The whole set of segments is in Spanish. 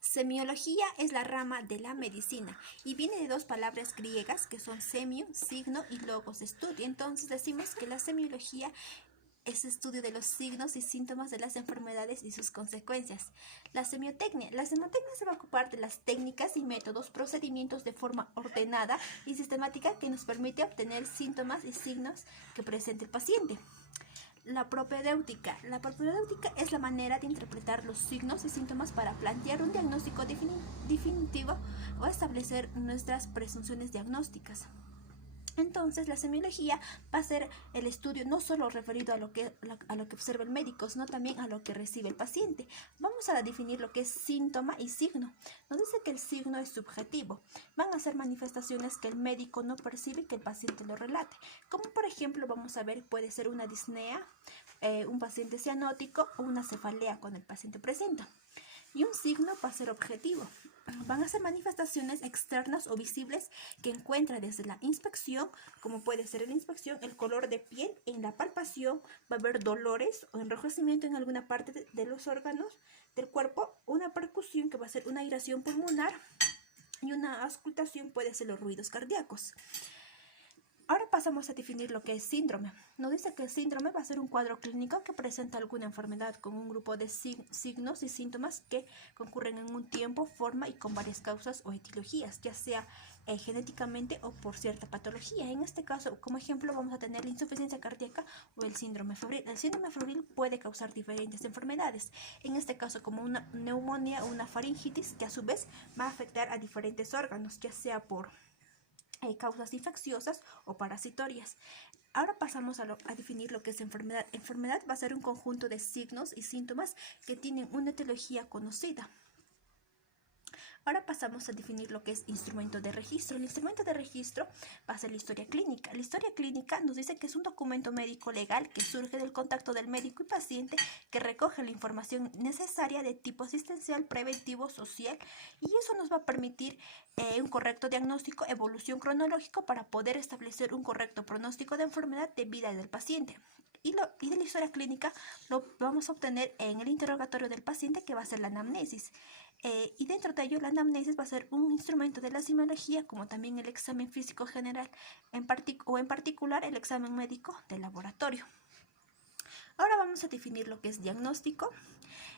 Semiología es la rama de la medicina y viene de dos palabras griegas que son semio, signo y logos, estudio. Entonces decimos que la semiología es estudio de los signos y síntomas de las enfermedades y sus consecuencias. La semiotecnia se va a ocupar de las técnicas y métodos, procedimientos de forma ordenada y sistemática que nos permite obtener síntomas y signos que presente el paciente. La propedéutica es la manera de interpretar los signos y síntomas para plantear un diagnóstico definitivo o establecer nuestras presunciones diagnósticas. Entonces, la semiología va a ser el estudio no solo referido a lo que observa el médico, sino también a lo que recibe el paciente. Vamos a definir lo que es síntoma y signo. Nos dice que el signo es subjetivo. Van a ser manifestaciones que el médico no percibe y que el paciente lo relate. Como por ejemplo, vamos a ver, puede ser una disnea, un paciente cianótico o una cefalea cuando el paciente presenta. Y un signo va a ser objetivo. Van a ser manifestaciones externas o visibles que encuentra desde la inspección, como puede ser en la inspección, el color de piel, en la palpación va a haber dolores o enrojecimiento en alguna parte de los órganos del cuerpo, una percusión que va a ser una irritación pulmonar y una auscultación puede ser los ruidos cardíacos. Ahora pasamos a definir lo que es síndrome. Nos dice que el síndrome va a ser un cuadro clínico que presenta alguna enfermedad con un grupo de signos y síntomas que concurren en un tiempo, forma y con varias causas o etiologías, ya sea genéticamente o por cierta patología. En este caso, como ejemplo, vamos a tener la insuficiencia cardíaca o el síndrome febril. El síndrome febril puede causar diferentes enfermedades. En este caso, como una neumonía o una faringitis, que a su vez va a afectar a diferentes órganos, ya sea por causas infecciosas o parasitorias. Ahora pasamos a definir lo que es enfermedad. Enfermedad va a ser un conjunto de signos y síntomas que tienen una etiología conocida. Ahora pasamos a definir lo que es instrumento de registro. El instrumento de registro va a ser la historia clínica. La historia clínica nos dice que es un documento médico legal que surge del contacto del médico y paciente que recoge la información necesaria de tipo asistencial, preventivo, social y eso nos va a permitir un correcto diagnóstico, evolución cronológico para poder establecer un correcto pronóstico de enfermedad de vida del paciente. Y de la historia clínica lo vamos a obtener en el interrogatorio del paciente que va a ser la anamnesis. Y dentro de ello la anamnesis va a ser un instrumento de la semiología como también el examen físico general en particular el examen médico de laboratorio. Ahora vamos a definir lo que es diagnóstico.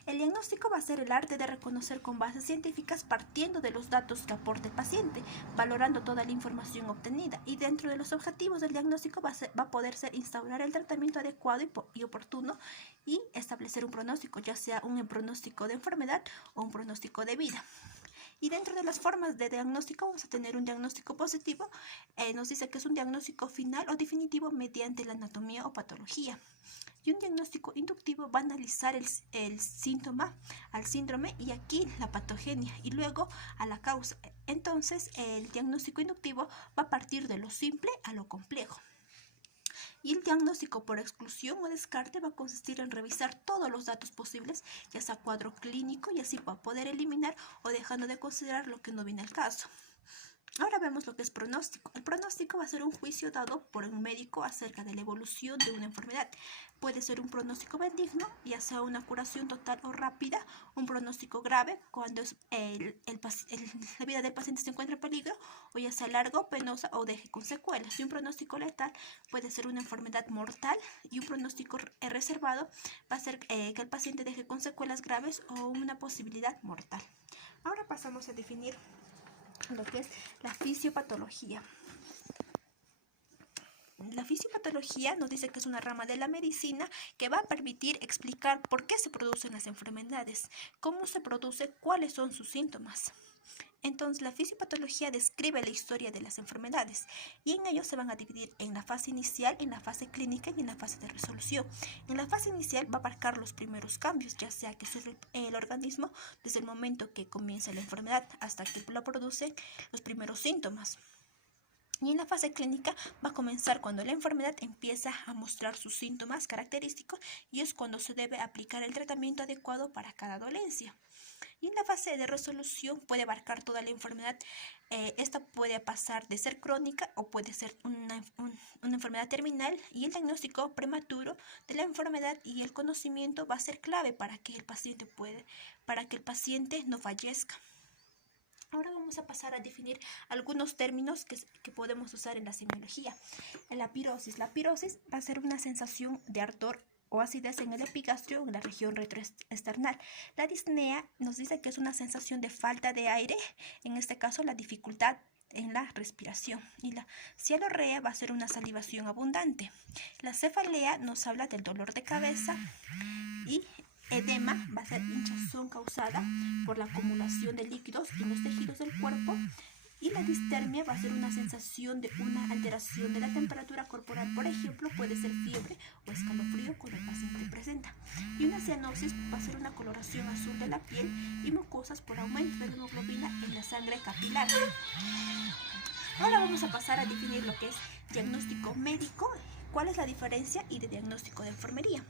El diagnóstico va a ser el arte de reconocer con bases científicas partiendo de los datos que aporta el paciente, valorando toda la información obtenida y dentro de los objetivos del diagnóstico va a poder ser instaurar el tratamiento adecuado y oportuno y establecer un pronóstico, ya sea un pronóstico de enfermedad o un pronóstico de vida. Y dentro de las formas de diagnóstico vamos a tener un diagnóstico positivo, nos dice que es un diagnóstico final o definitivo mediante la anatomía o patología. Y un diagnóstico inductivo va a analizar el síntoma, al síndrome y aquí la patogenia y luego a la causa. Entonces el diagnóstico inductivo va a partir de lo simple a lo complejo. Y el diagnóstico por exclusión o descarte va a consistir en revisar todos los datos posibles, ya sea cuadro clínico y así para poder eliminar o dejando de considerar lo que no viene al caso. Ahora vemos lo que es pronóstico. El pronóstico va a ser un juicio dado por un médico acerca de la evolución de una enfermedad. Puede ser un pronóstico benigno, ya sea una curación total o rápida, un pronóstico grave cuando la vida del paciente se encuentra en peligro, o ya sea largo, penosa o deje con secuelas. Y un pronóstico letal puede ser una enfermedad mortal y un pronóstico reservado va a ser que el paciente deje con secuelas graves o una posibilidad mortal. Ahora pasamos a definir lo que es la fisiopatología. La fisiopatología nos dice que es una rama de la medicina que va a permitir explicar por qué se producen las enfermedades, cómo se produce, cuáles son sus síntomas. Entonces, la fisiopatología describe la historia de las enfermedades y en ello se van a dividir en la fase inicial, en la fase clínica y en la fase de resolución. En la fase inicial va a marcar los primeros cambios, ya sea que sufre el organismo desde el momento que comienza la enfermedad hasta que lo producen los primeros síntomas. Y en la fase clínica va a comenzar cuando la enfermedad empieza a mostrar sus síntomas característicos y es cuando se debe aplicar el tratamiento adecuado para cada dolencia. Y en la fase de resolución puede abarcar toda la enfermedad. Esta puede pasar de ser crónica o puede ser una enfermedad terminal, y el diagnóstico prematuro de la enfermedad y el conocimiento va a ser clave para que el paciente no fallezca. Ahora vamos a pasar a definir algunos términos que podemos usar en la semiología. La pirosis. La pirosis va a ser una sensación de ardor o acidez en el epigastrio, en la región retroesternal. La disnea nos dice que es una sensación de falta de aire, en este caso la dificultad en la respiración. Y la cialorrea va a ser una salivación abundante. La cefalea nos habla del dolor de cabeza, y edema va a ser hinchazón causada por la acumulación de líquidos en los tejidos del cuerpo. Y la distermia va a ser una sensación de una alteración de la temperatura corporal. Por ejemplo, puede ser fiebre o escalofrío cuando el paciente presenta. Y una cianosis va a ser una coloración azul de la piel y mucosas por aumento de la hemoglobina en la sangre capilar. Ahora vamos a pasar a definir lo que es diagnóstico médico. ¿Cuál es la diferencia y de diagnóstico de enfermería?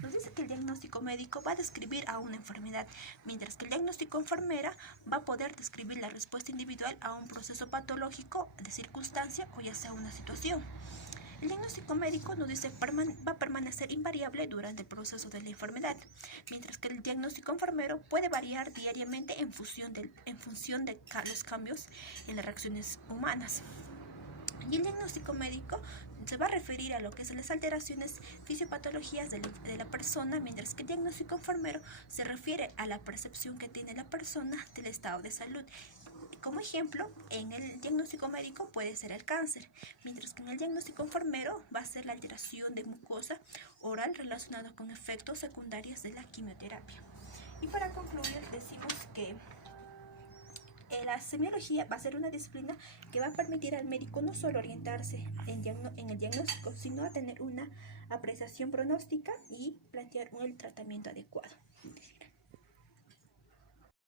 Nos dice que el diagnóstico médico va a describir a una enfermedad, mientras que el diagnóstico enfermera va a poder describir la respuesta individual a un proceso patológico de circunstancia o ya sea una situación. El diagnóstico médico nos dice va a permanecer invariable durante el proceso de la enfermedad, mientras que el diagnóstico enfermero puede variar diariamente en función de los cambios en las reacciones humanas. Y el diagnóstico médico se va a referir a lo que son las alteraciones fisiopatologías de la persona, mientras que el diagnóstico enfermero se refiere a la percepción que tiene la persona del estado de salud. Como ejemplo, en el diagnóstico médico puede ser el cáncer, mientras que en el diagnóstico enfermero va a ser la alteración de mucosa oral relacionada con efectos secundarios de la quimioterapia. Y para concluir, decimos que la semiología va a ser una disciplina que va a permitir al médico no solo orientarse en el diagnóstico, sino a tener una apreciación pronóstica y plantear el tratamiento adecuado.